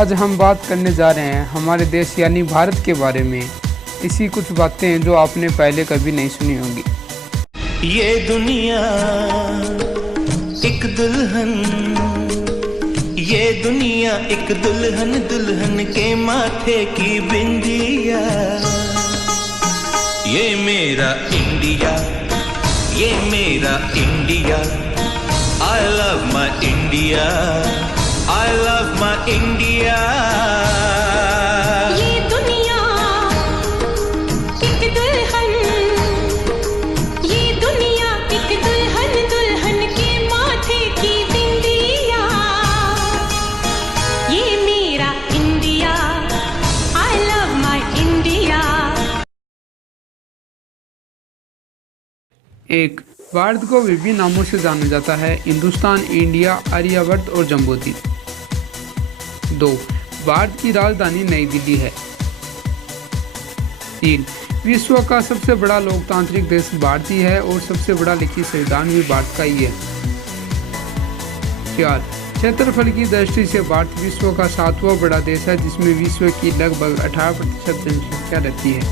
आज हम बात करने जा रहे हैं हमारे देश यानी भारत के बारे में। इसी कुछ बातें हैं जो आपने पहले कभी नहीं सुनी होंगी। ये दुनिया एक दुल्हन, ये दुनिया एक दुल्हन, दुल्हन के माथे की बिंदिया। ये मेरा इंडिया, ये मेरा India. I love my India, I love my India। ये दुनिया एक दुल्हन, ये दुनिया एक दुल्हन, दुल्हन के माथे की बिंदिया। ये मेरा India, I love my India। एक, भारत को विभिन्न नामों से जाना जाता है, हिंदुस्तान, इंडिया, आर्यवर्त और जम्बूद्वीप। 2, भारत की राजधानी नई दिल्ली है। 3, विश्व का सबसे बड़ा लोकतांत्रिक देश भारत ही है और सबसे बड़ा लिखित संविधान भी भारत का ही है। 4, क्षेत्रफल की दृष्टि से भारत विश्व का 7वां बड़ा देश है, जिसमें विश्व की लगभग 18% जनसंख्या रहती है।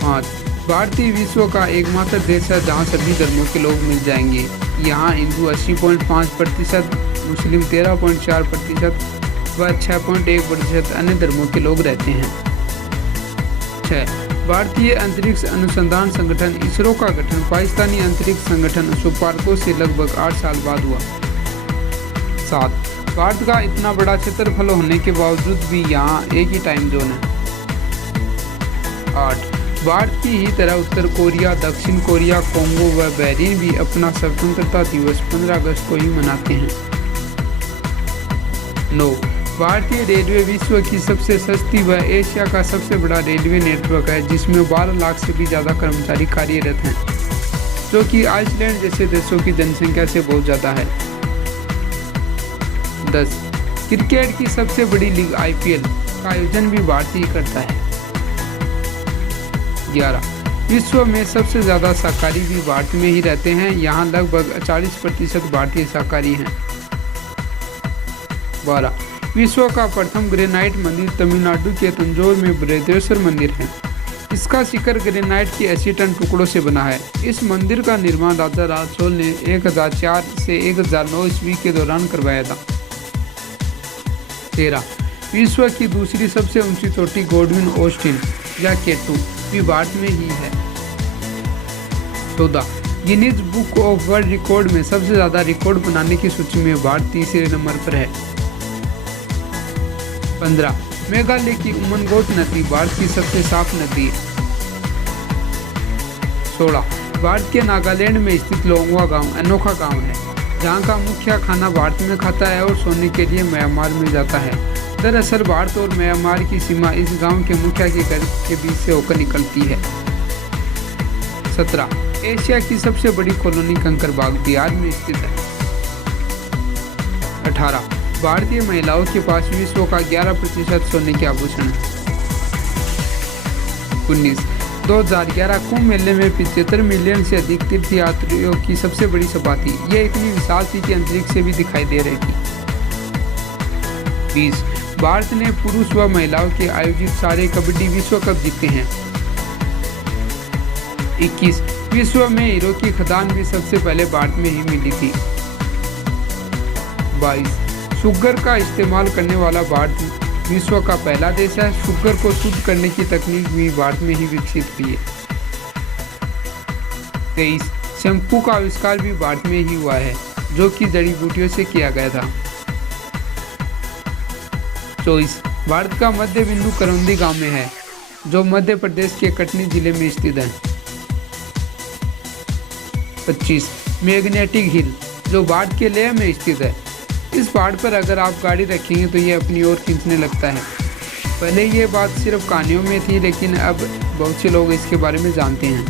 5, भारत ही विश्व का एकमात्र देश है जहां सभी धर्मों के लोग मिल जाएंगे। यहां हिंदू 80.5%, मुस्लिम 13.4% व 6.1% अन्य धर्मों के लोग रहते हैं। 6, भारतीय अंतरिक्ष अनुसंधान संगठन इसरो का गठन पाकिस्तानी अंतरिक्ष संगठन सुपार्को से लगभग 8 साल बाद हुआ। 7, भारत का इतना बड़ा क्षेत्रफल होने के बावजूद भी यहाँ एक ही टाइम जोन है। 8, भारत की ही तरह उत्तर कोरिया, दक्षिण कोरिया, कोंगो व बहरीन भी अपना स्वतंत्रता दिवस 15 अगस्त को ही मनाते हैं। 9, भारतीय रेलवे विश्व की सबसे सस्ती व एशिया का सबसे बड़ा रेलवे नेटवर्क है, जिसमें 12 लाख से भी ज़्यादा कर्मचारी कार्यरत हैं, जो कि आइसलैंड जैसे देशों की जनसंख्या से बहुत ज़्यादा है। 10, क्रिकेट की सबसे बड़ी लीग IPL का आयोजन भी भारत ही करता है। 11, विश्व में सबसे ज़्यादा शाकाहारी भी भारत में ही रहते हैं, यहाँ लगभग 40% भारतीय शाकाहारी हैं। 12, विश्व का प्रथम ग्रेनाइट मंदिर तमिलनाडु के तंजौर में बृहदेश्वर मंदिर है। इसका शिखर ग्रेनाइट के 80 टन टुकड़ों से बना है। इस मंदिर का निर्माण राजा राज चोल ने 1004 से 1009 ईस्वी के दौरान करवाया था। 13, विश्व की दूसरी सबसे ऊंची चोटी गॉडविन ऑस्टिन या K2 भी भारत में ही है। 14, Guinness book of world record में सबसे ज्यादा रिकॉर्ड बनाने की सूची में भारत तीसरे नंबर पर है। 15, मेघालय की उमनगोट नदी भारत की सबसे साफ नदी है। 16, भारत के नागालैंड में स्थित लोंगवा गांव अनोखा गांव है, जहां का मुख्य खाना भारत में खाता है और सोने के लिए म्यांमार में जाता है। दरअसल भारत और म्यांमार की सीमा इस गांव के मुखिया के घर के बीच से होकर निकलती है। 17, एशिया की सबसे बड़ी कॉलोनी कंकरबाग बिहार में स्थित है। 18, भारतीय महिलाओं के पास विश्व का 11% सोने के आभूषण है। 19, 2011 कुंभ मेले में 75 मिलियन से अधिक तीर्थयात्रियों की सबसे बड़ी सभा थी। यह इतनी विशाल थी कि अंतरिक्ष से भी दिखाई दे रही थी। 20, भारत ने पुरुष व महिलाओं के आयोजित सारे कबड्डी विश्व कप जीते हैं। 21, विश्व में हीरो की खदान भी सबसे पहले भारत में ही मिली थी। 22, शुगर का इस्तेमाल करने वाला भारत विश्व का पहला देश है। शुगर को शुद्ध करने की तकनीक भी भारत में ही विकसित हुई है। 23, शैम्पू का आविष्कार भी भारत में ही हुआ है, जो कि जड़ी बूटियों से किया गया था। 24, भारत का मध्य बिंदु करौंदी गांव में है, जो मध्य प्रदेश के कटनी जिले में स्थित है। 25, मैग्नेटिक हिल, जो भारत के लेह में स्थित है। इस पहाड़ पर अगर आप गाड़ी रखेंगे तो ये अपनी ओर खींचने लगता है। पहले ये बात सिर्फ कहानियों में थी, लेकिन अब बहुत से लोग इसके बारे में जानते हैं।